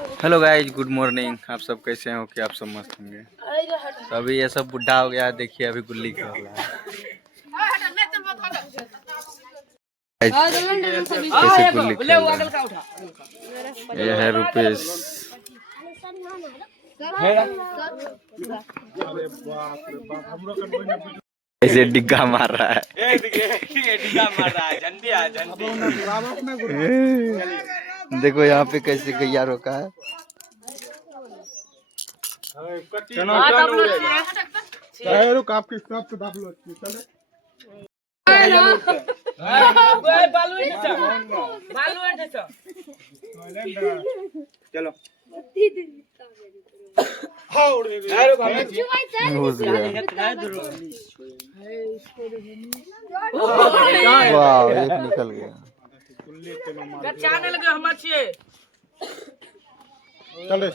Hello guys, good morning. आप सब कैसे हो? कि आप सब मस्त होंगे। तो अभी ये सब बुढ़ा हो गया, देखिए अभी गुल्ली खेल रहा है। कैसे गुल्ली खेल रहा है। ये है रुपेश। ऐसे डिग्गा मार रहा है। देखो यहाँ पे कैसे गैया रोका है। चलो घुस गया। वाह, एक निकल गया। चले